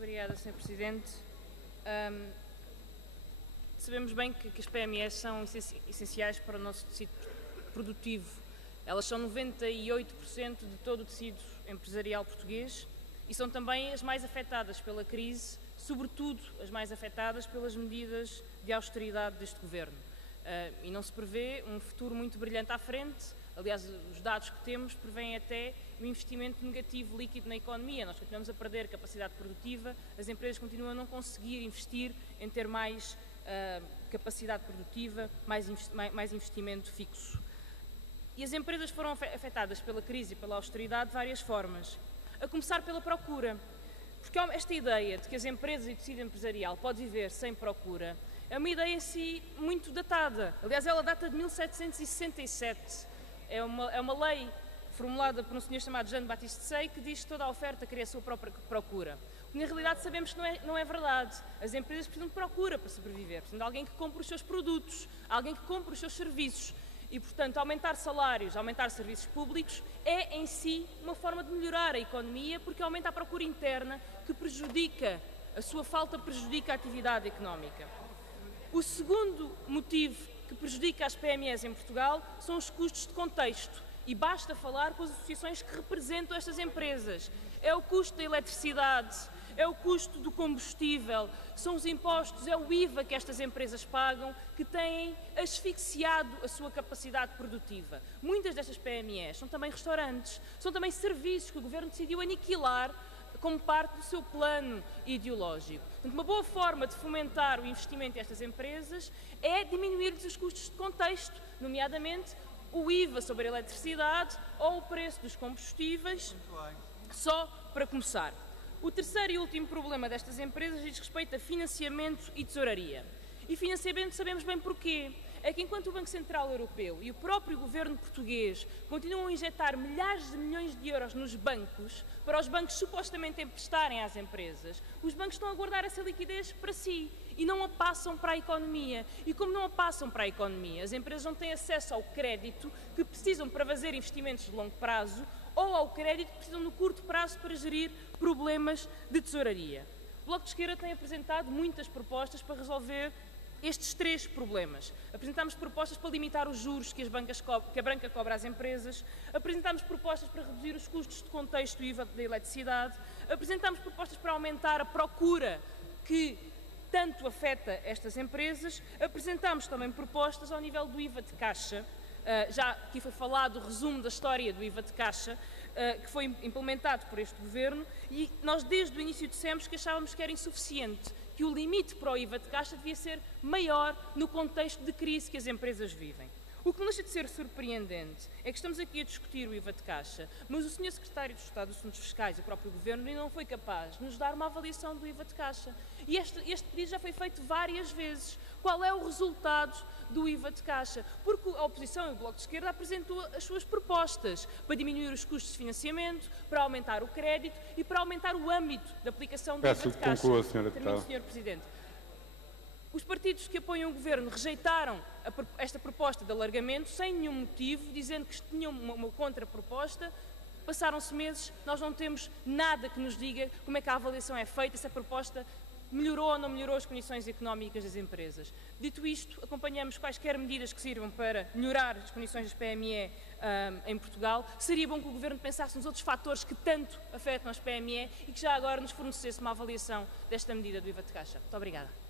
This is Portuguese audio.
Obrigada, Sr. Presidente. Sabemos bem que as PMEs são essenciais para o nosso tecido produtivo. Elas são 98% de todo o tecido empresarial português e são também as mais afetadas pela crise, sobretudo as mais afetadas pelas medidas de austeridade deste Governo. E não se prevê um futuro muito brilhante à frente. Aliás, os dados que temos prevêem até um investimento negativo líquido na economia. Nós continuamos a perder capacidade produtiva, as empresas continuam a não conseguir investir em ter mais capacidade produtiva, mais investimento fixo. E as empresas foram afetadas pela crise e pela austeridade de várias formas. A começar pela procura. Porque esta ideia de que as empresas e o tecido empresarial pode viver sem procura é uma ideia em si muito datada. Aliás, ela data de 1767. É uma lei formulada por um senhor chamado Jean Baptiste Say que diz que toda a oferta cria a sua própria procura. Na realidade sabemos que não é verdade. As empresas precisam de procura para sobreviver, precisam de alguém que compre os seus produtos, alguém que compre os seus serviços. E, portanto, aumentar salários, aumentar serviços públicos é, em si, uma forma de melhorar a economia, porque aumenta a procura interna, que prejudica, a sua falta prejudica a atividade económica. O segundo motivo que prejudica as PMEs em Portugal são os custos de contexto. E basta falar com as associações que representam estas empresas. É o custo da eletricidade, é o custo do combustível, são os impostos, é o IVA que estas empresas pagam que têm asfixiado a sua capacidade produtiva. Muitas destas PMEs são também restaurantes, são também serviços que o Governo decidiu aniquilar como parte do seu plano ideológico. Portanto, uma boa forma de fomentar o investimento nestas empresas é diminuir-lhes os custos de contexto, nomeadamente o IVA sobre a eletricidade ou o preço dos combustíveis, só para começar. O terceiro e último problema destas empresas diz respeito a financiamento e tesouraria. E financiamento sabemos bem porquê. É que enquanto o Banco Central Europeu e o próprio Governo português continuam a injetar milhares de milhões de euros nos bancos, para os bancos supostamente emprestarem às empresas, os bancos estão a guardar essa liquidez para si e não a passam para a economia. E como não a passam para a economia, as empresas não têm acesso ao crédito que precisam para fazer investimentos de longo prazo ou ao crédito que precisam no curto prazo para gerir problemas de tesouraria. O Bloco de Esquerda tem apresentado muitas propostas para resolver estes três problemas. Apresentámos propostas para limitar os juros que a banca cobra às empresas, apresentámos propostas para reduzir os custos de contexto e IVA da eletricidade, apresentámos propostas para aumentar a procura que tanto afeta estas empresas, apresentámos também propostas ao nível do IVA de caixa. Já aqui foi falado o resumo da história do IVA de caixa, que foi implementado por este Governo, e nós desde o início dissemos que achávamos que era insuficiente, que o limite para o IVA de caixa devia ser maior no contexto de crise que as empresas vivem. O que não deixa de ser surpreendente é que estamos aqui a discutir o IVA de caixa, mas o Sr. Secretário de Estado dos Assuntos Fiscais e o próprio Governo ainda não foi capaz de nos dar uma avaliação do IVA de caixa. E este pedido já foi feito várias vezes. Qual é o resultado do IVA de caixa? Porque a oposição e o Bloco de Esquerda apresentou as suas propostas para diminuir os custos de financiamento, para aumentar o crédito e para aumentar o âmbito de aplicação do IVA de caixa. Conclua, Sra. Deputada. Termino, Sr. Presidente. Os partidos que apoiam o Governo rejeitaram esta proposta de alargamento sem nenhum motivo, dizendo que tinham uma contraproposta. Passaram-se meses, nós não temos nada que nos diga como é que a avaliação é feita, se a proposta melhorou ou não melhorou as condições económicas das empresas. Dito isto, acompanhamos quaisquer medidas que sirvam para melhorar as condições das PME em Portugal. Seria bom que o Governo pensasse nos outros fatores que tanto afetam as PME e que já agora nos fornecesse uma avaliação desta medida do IVA de caixa. Muito obrigada.